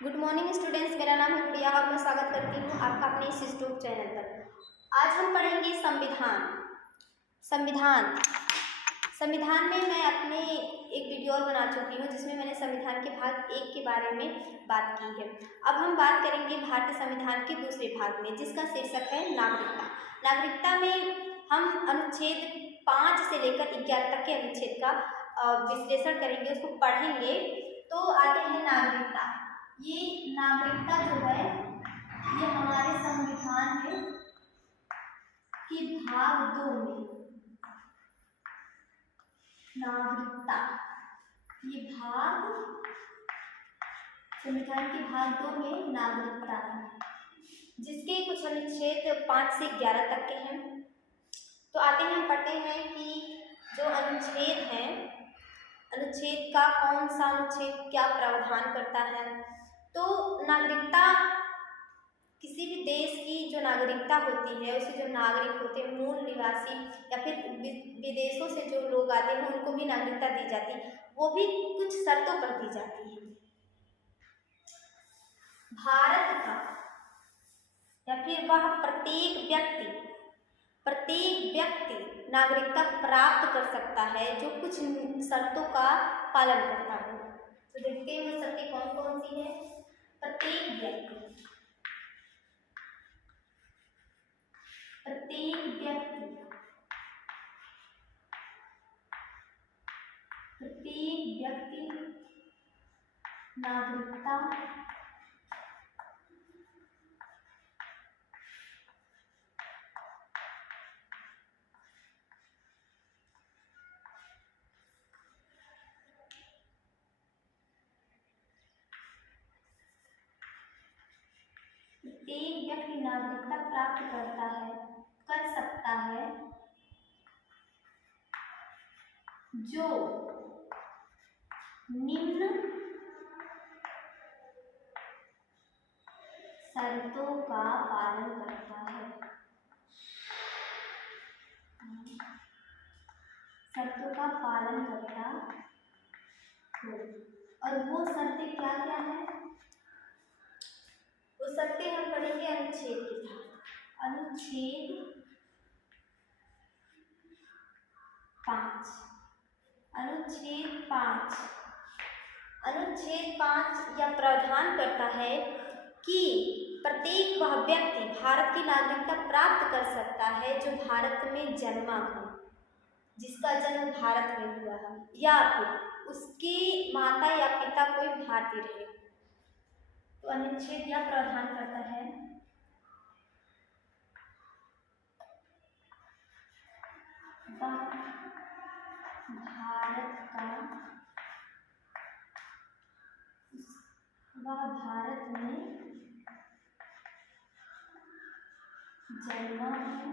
Good morning students, मेरा नाम है गुड़िया और मैं स्वागत करती हूँ आपका अपने इस यूट्यूब चैनल पर। आज हम पढ़ेंगे संविधान। संविधान संविधान में मैं अपने एक वीडियो और बना चुकी हूँ जिसमें मैंने संविधान के भाग 1 के बारे में बात की है। अब हम बात करेंगे भारतीय संविधान के दूसरे भाग में, जिसका शीर्षक है नागरिकता। नागरिकता में हम अनुच्छेद 5 से लेकर 11 तक के अनुच्छेद का विश्लेषण करेंगे, उसको पढ़ेंगे। तो आते हैं नागरिकता। ये नागरिकता जो है ये हमारे संविधान में कि भाग 2 में नागरिकता, ये भाग संविधान के भाग 2 में नागरिकता है, जिसके कुछ अनुच्छेद 5 से 11 तक के हैं। तो आते हैं, हम पढ़ते हैं कि जो अनुच्छेद हैं, अनुच्छेद का कौन सा अनुच्छेद क्या प्रावधान करता है। तो नागरिकता, किसी भी देश की जो नागरिकता होती है, उसे जो नागरिक होते हैं, मूल निवासी या फिर विदेशों से जो लोग आते हैं उनको भी नागरिकता दी जाती है, वो भी कुछ शर्तों पर दी जाती है। भारत का या फिर वह प्रत्येक व्यक्ति नागरिकता प्राप्त कर सकता है जो कुछ शर्तों का पालन करता है। तो देखते हैं वो शर्तें कौन कौन सी है। प्रत्येक व्यक्ति नागरिकता नागरिकता प्राप्त कर सकता है जो निम्न शर्तों का पालन करता है। शर्तों का पालन करता हो। और वो शर्तें क्या क्या है, वो शर्तें हम पढ़ेंगे अनुच्छेद के तहत। अनुच्छेद 5 यह प्रावधान करता है कि प्रत्येक वह व्यक्ति भारत की नागरिकता प्राप्त कर सकता है जो भारत में जन्मा हो, जिसका जन्म भारत में हुआ है, या फिर उसकी माता या पिता कोई भारतीय रहे। तो अनुच्छेद यह प्रावधान करता है वह भारत में जन्मा है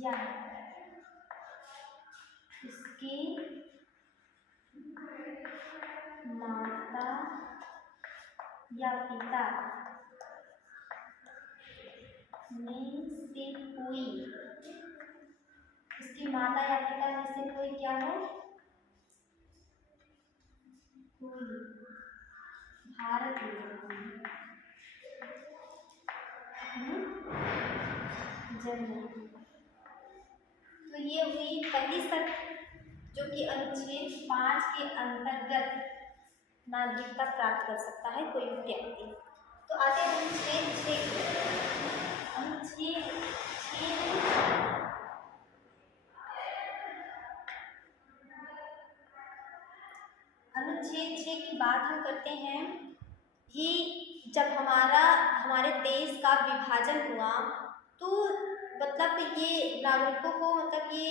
या उसके माता या पिता में से कोई, उसकी माता या पिता में से कोई क्या हो, कोई भारत में जन्म। तो ये हुई पहली शर्त, जो कि अनुच्छेद 5 के अंतर्गत नागरिकता प्राप्त कर सकता है कोई व्यक्ति। तो आते हैं अनुच्छेद 6 की बात हम करते हैं। ये जब हमारे देश का विभाजन हुआ तो मतलब ये नागरिकों को मतलब ये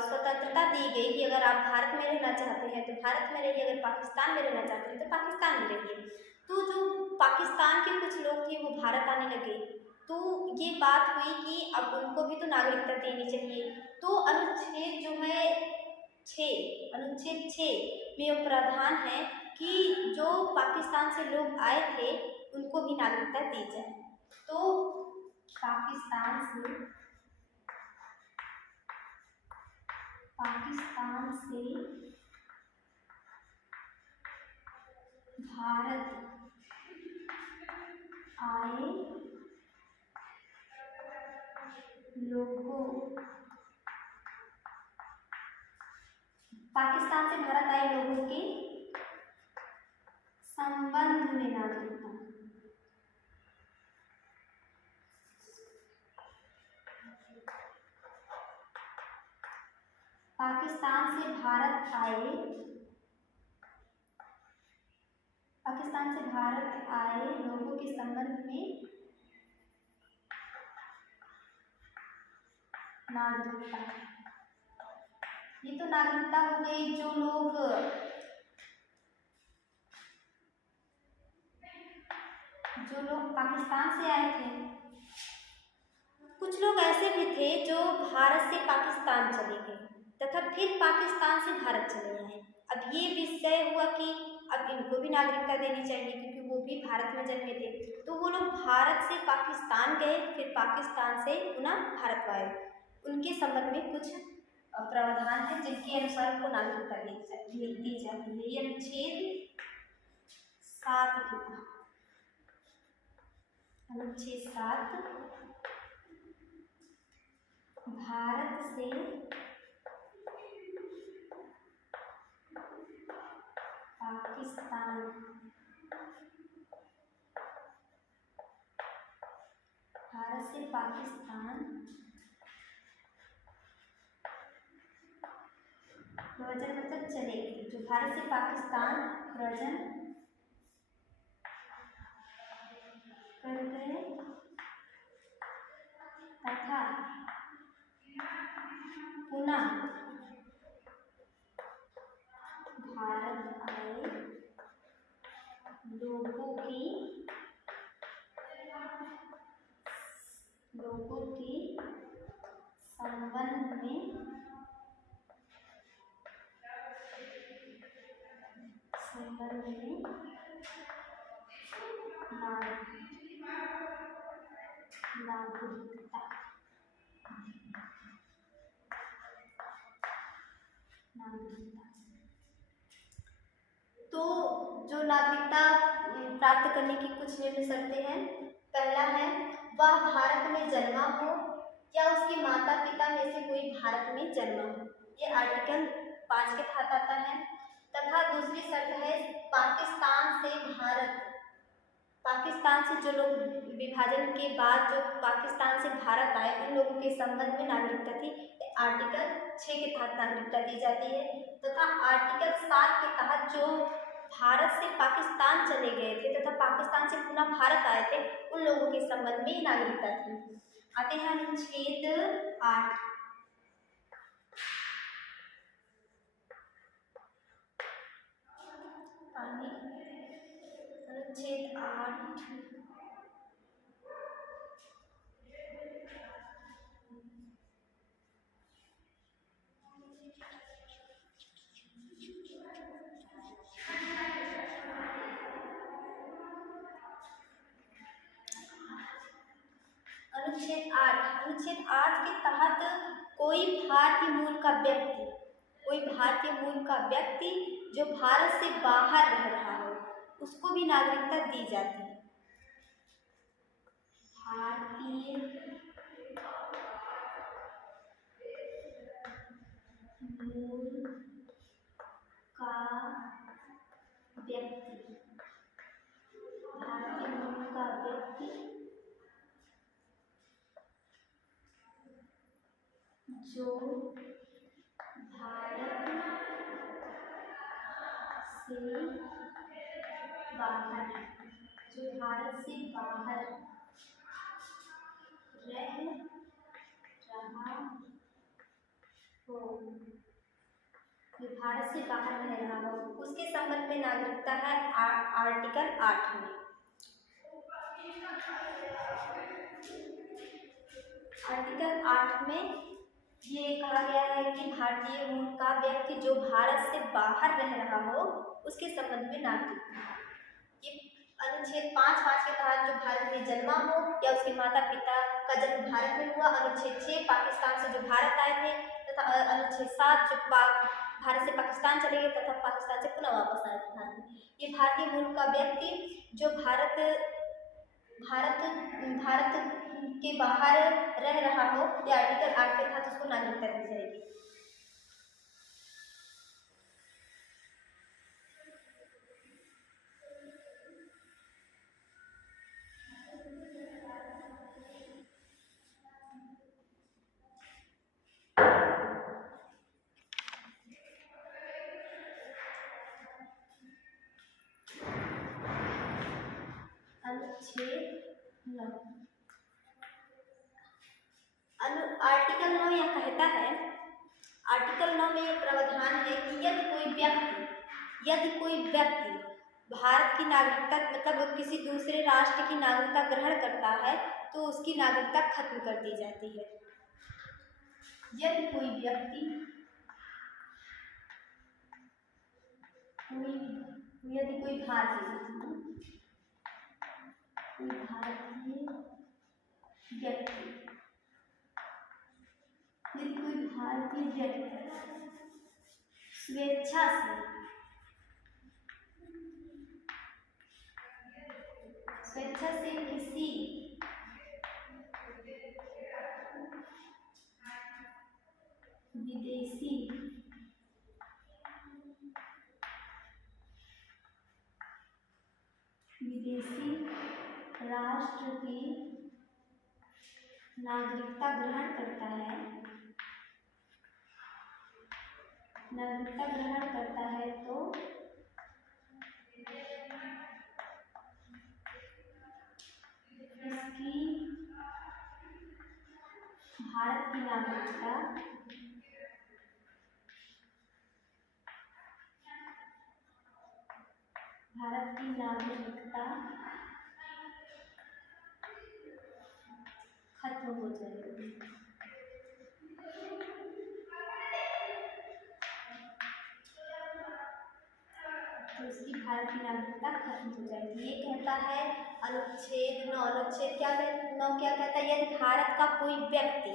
स्वतंत्रता दी गई कि अगर आप भारत में रहना चाहते हैं तो भारत में रहिए, अगर पाकिस्तान में रहना चाहते हैं तो पाकिस्तान में रहिए। तो जो पाकिस्तान के कुछ लोग थे वो भारत आने लगे, तो ये बात हुई कि अब उनको भी तो नागरिकता देनी चाहिए। तो अनुच्छेद जो है 6 में यह प्रावधान है कि जो पाकिस्तान से लोग आए थे उनको भी नागरिकता दी जाए। तो पाकिस्तान से भारत आए लोगों, पाकिस्तान से भारत आए लोगों के संबंध में नागरिकता, पाकिस्तान से भारत आए लोगों के संबंध में नागरिकता। ये तो नागरिकता हो गई जो लोग पाकिस्तान से आए थे। कुछ लोग ऐसे भी थे जो भारत से पाकिस्तान चले गए तथा फिर पाकिस्तान से भारत चले आए। अब ये विषय हुआ कि अब इनको भी नागरिकता देनी चाहिए क्योंकि वो भी भारत में जन्मे थे। तो वो लोग भारत से पाकिस्तान गए, फिर पाकिस्तान से पुनः भारत आए। उनके संबंध में कुछ प्रावधान है जिनके अनुसार उनको नागरिकता दी जाती है। ये अनुच्छेद 7 था। अनुच्छेद 7 भारत से पाकिस्तान, भारत से पाकिस्तान प्रव्रजन मतलब चले गए। जो भारत से पाकिस्तान प्रव्रजन कर गए तथा पुनः भारत आए लोगों के संबंध में नागरिकता। तो जो नागरिकता प्राप्त करने की कुछ निम्न शर्तें हैं। पहला है वह भारत में जन्मा हो या उसके माता पिता में से कोई भारत में जन्मा हो। ये आर्टिकल 5 के तहत आता है। तथा दूसरी शर्त है पाकिस्तान से जो लोग विभाजन के बाद जो पाकिस्तान से भारत आए उन लोगों के संबंध में नागरिकता थी। आर्टिकल 6 के तहत नागरिकता दी जाती है। तथा आर्टिकल 7 के तहत जो भारत से पाकिस्तान चले गए थे तथा पाकिस्तान से पुनः भारत आए थे उन लोगों के संबंध में नागरिकता थी। आते हैं अनुच्छेद 8। अनुच्छेद 8 अनुच्छेद 8 के तहत कोई भारतीय मूल का व्यक्ति जो भारत से बाहर रह रहा हो उसको भी नागरिकता दी जाती है। भारतीय मूल का व्यक्ति जो भारत से बाहर रह रहा हो उसके संबंध में नागरिकता है आर्टिकल 8 में। आर्टिकल 8 में ये कहा गया है कि भारतीय मूल का व्यक्ति जो भारत से बाहर रह रहा हो उसके संबंध में नागरिकता। ये अनुच्छेद 5 के तहत जो भारत में जन्मा हो या उसके माता पिता का जन्म भारत में हुआ। अनुच्छेद 6 पाकिस्तान से जो भारत आए थे तथा अनुच्छेद 7 जो भारत से पाकिस्तान चले गए तथा पाकिस्तान से पुनः वापस आए थे भारत में। ये भारतीय मूल का व्यक्ति जो भारत भारत भारत के बाहर रह रहा हो या आर्टिकल 8 के तहत उसको नागरिकता दी जाएगी। आर्टिकल 9 यह कहता है, आर्टिकल 9 में यह प्रावधान है कि यदि कोई व्यक्ति भारत की नागरिकता मतलब किसी दूसरे राष्ट्र की नागरिकता ग्रहण करता है तो उसकी नागरिकता खत्म कर दी जाती है। यदि कोई व्यक्ति यदि कोई भारतीय व्यक्ति स्वेच्छा से किसी विदेशी राष्ट्र की नागरिकता ग्रहण करता है तो इसकी भारत की नागरिकता खत्म हो जाएगी। तो उसकी भारत की नागरिकता खत्म हो जाएगी। ये कहता है अनुच्छेद 9। अनुच्छेद क्या कहता है? यदि भारत का कोई व्यक्ति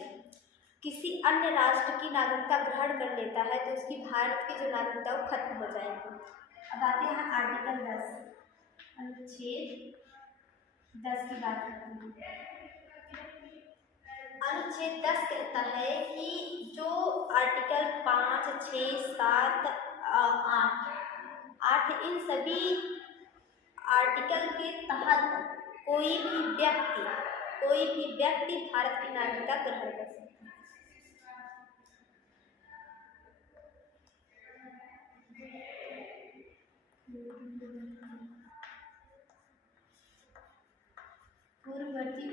किसी अन्य राष्ट्र की नागरिकता ग्रहण कर लेता है तो उसकी भारत की जो नागरिकता वो खत्म हो जाएगी। अब आते हैं आर्टिकल 10, अनुच्छेद 10 की बात करते हैं। अनुच्छेद 10 कहता है कि जो आर्टिकल 5, 6, 7, 8 इन सभी आर्टिकल के तहत कोई भी व्यक्ति भारत की नागरिकता ग्रहण कर सकता है। पूर्ववर्ती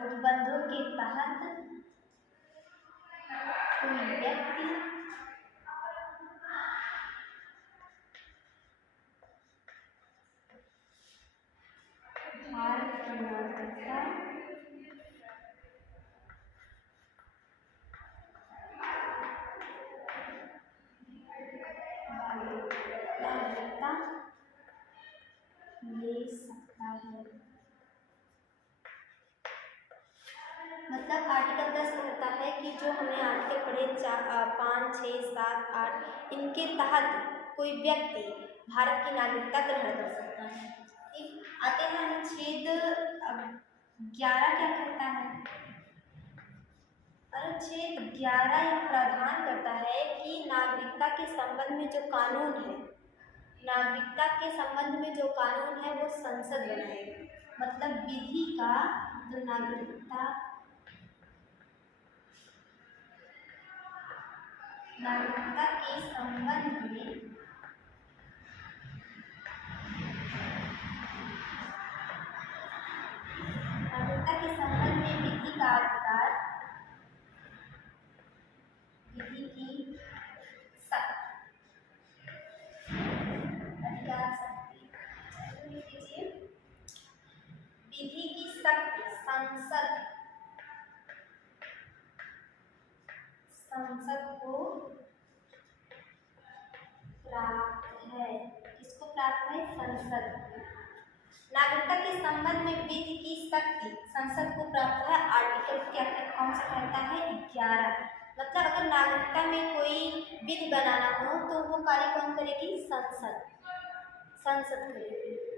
उपबंधों के तहत कोई व्यक्ति भारत की नागरिकता ले सकता है। मतलब आर्टिकल 10 कहता है कि जो हमने आर्टिकल पढ़े 5, 6, 7, 8 इनके तहत कोई व्यक्ति भारत की नागरिकता ग्रहण कर सकता है। ठीक, आते हैं अनुच्छेद 11 क्या कहता है? अनुच्छेद 11 यह प्रावधान करता है कि नागरिकता के संबंध में जो कानून है, वो संसद बनाएगी। मतलब विधि का जो नागरिकता के संबंध में विधि का अधिकार, विधि की शक्ति संसद को प्राप्त है। किसको प्राप्त है? संसद। नागरिकता के संबंध में विधि की शक्ति संसद को प्राप्त है। आर्टिकल क्या कौन सा कहता है? 11। मतलब अगर नागरिकता में कोई विधि बनाना हो तो वो कार्य कौन करेगी? संसद करेगी।